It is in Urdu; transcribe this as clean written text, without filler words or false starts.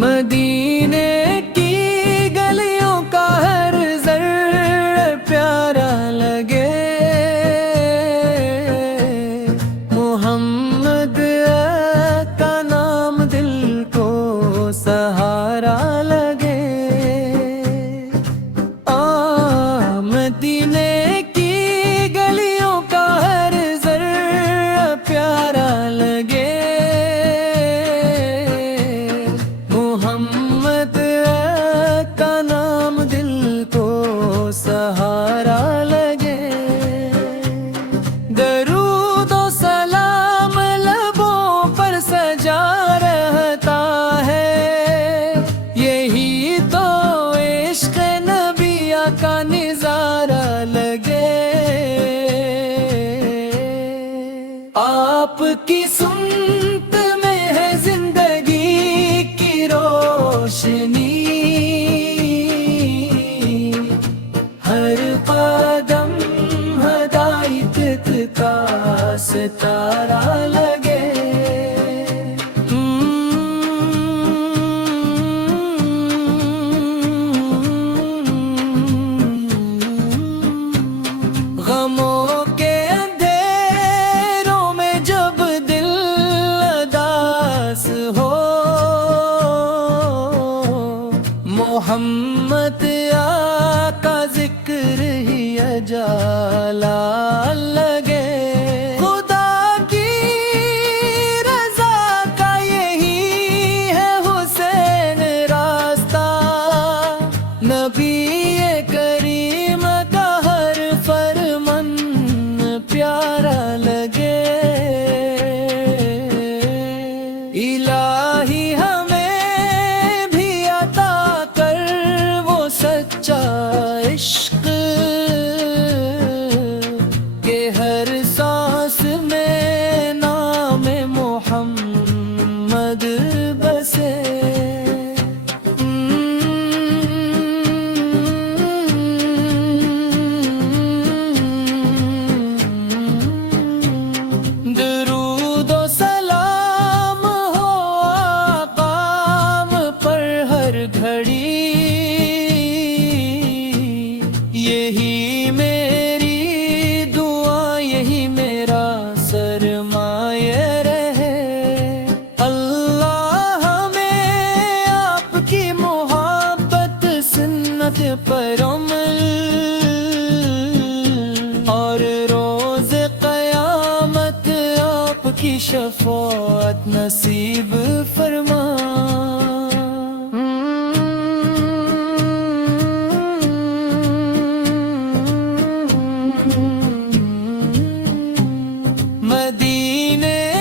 مدینے کی گلیوں کا ہر ذرہ پیارا لگے، محمد کا نام دل کو سہارا لگے۔ مدینے کی گلیوں کا ہر ذرہ پیارا لگے، محمد کا نام دل کو سہارا لگے۔ درود و سلام لبوں پر سجا رہتا ہے، یہی تو عشق نبی کا نظارہ لگے۔ آپ کی سنت میں ہے زندگی کی روشنی، ہر قدم ہدایت کا ستارہ لگے۔ غموں کے اندھیروں میں جب دل اداس ہو، محمد آقا ذکر ہی اجالا لگے۔ خدا کی رضا کا یہی ہے حسین راستہ، نبی کریم کا ہر فرمان پیارا لگے۔ الہی ہمیں بھی عطا کر وہ سچا عشق، کہ ہر سانس میں نام محمد بسے۔ درود و سلام ہو آقا پر ہر گھڑی، یہی میری دعا یہی میرا سرمایہ رہے۔ اللہ ہمیں آپ کی محبت سنت پر عمل، اور روز قیامت آپ کی شفاعت نصیب فرما۔ مدینے